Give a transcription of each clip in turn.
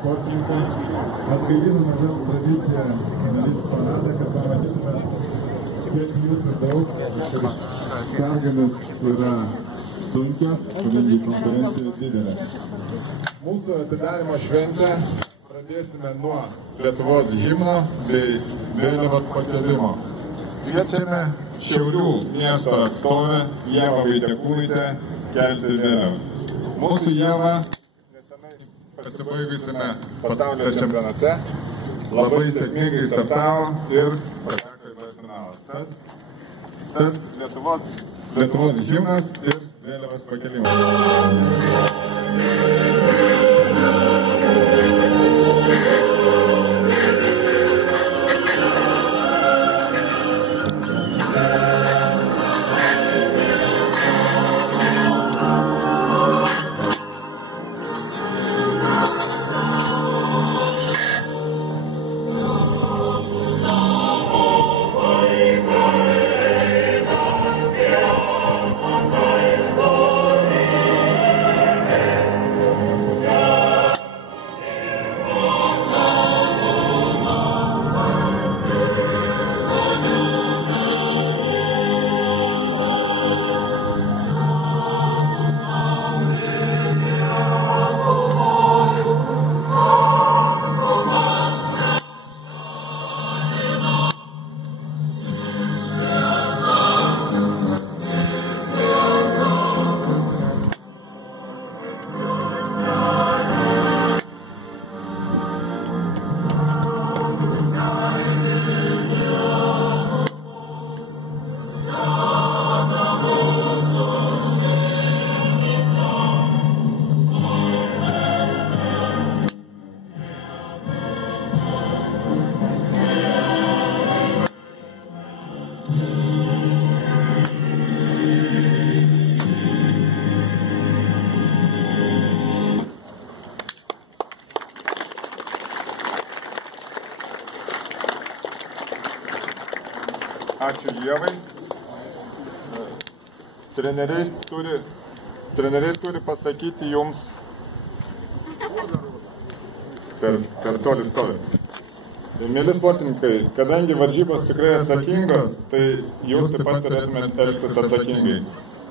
sportininkai. Atgaiviname vėl tradiciją žurnalistų paradą, kad pamatytume, kiek jūsų daug. Pergalės yra sunkios, kadangi konkurencija didelė. Mūsų atidarymo šventę pradėsime nuo Lietuvos himno bei vėliavos pakėlimo. Kviečiame Šiaulių miesto atstovę Ievą Vaitiekūnaitę kelti vėliavą. Mūsų Ieva nesenai pasibaigusiame pasaulio čempionate labai sėkmingai startavo ir pateko į finalą. Tad Lietuvos himnas ir vėliavos pakėlimas. Ačiū Ievai. Treneriai turi pasakyti jums per toli stovi. Mėly sportininkai, kadangi varžybos tikrai atsakingos, tai jūs taip pat turėtumėte elgtis atsakingai.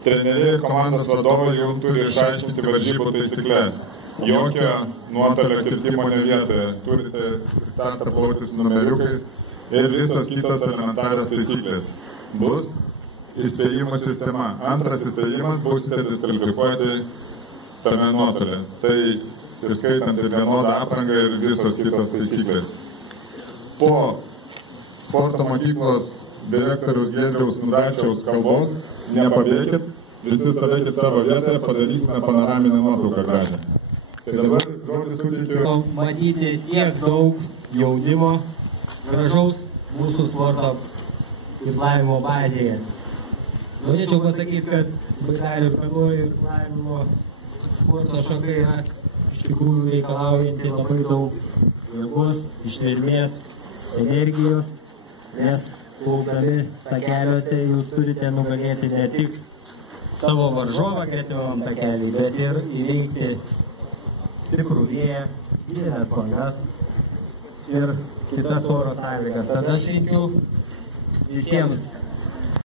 Treneriai ir komandos vadovai jau turi išaiškinti varžybų taisyklės. Jokio nuotolio kirtimo ne vietoje. Turite startą plaukti su numeriukais ir visos kitos elementarios taisyklės. Bus įspėjimų sistema. Antras įspėjimas būsite diskvalifikuoti tame nuotolė. Tai įskaitant ir vienodą aprangą ir visos kitos taisyklės. Po sporto mokyklos direktoriaus Giedriaus Nudačiaus kalbos nepabėkit, visi stovėkit savo vietoje, padarysime panoraminę nuotrauką gražią. Tai dabar žodį suteikiu. Matyti tiek daug jaunimo gražaus mūsų sporto irklavimo bazėje. Norėčiau pasakyti, kad baidarių pirmoji irklavimo sporto šaka yra iš tikrųjų reikalaujanti labai daug jėgos, ištvermės, energijos, nes plaukdami takeliuose jūs turite nugalėti ne tik savo varžovą kretingam takelį, bet ir įveikti stiprų vėją, didelės bangas ir kitas oro sąlygas. Tada aš linkiu visiems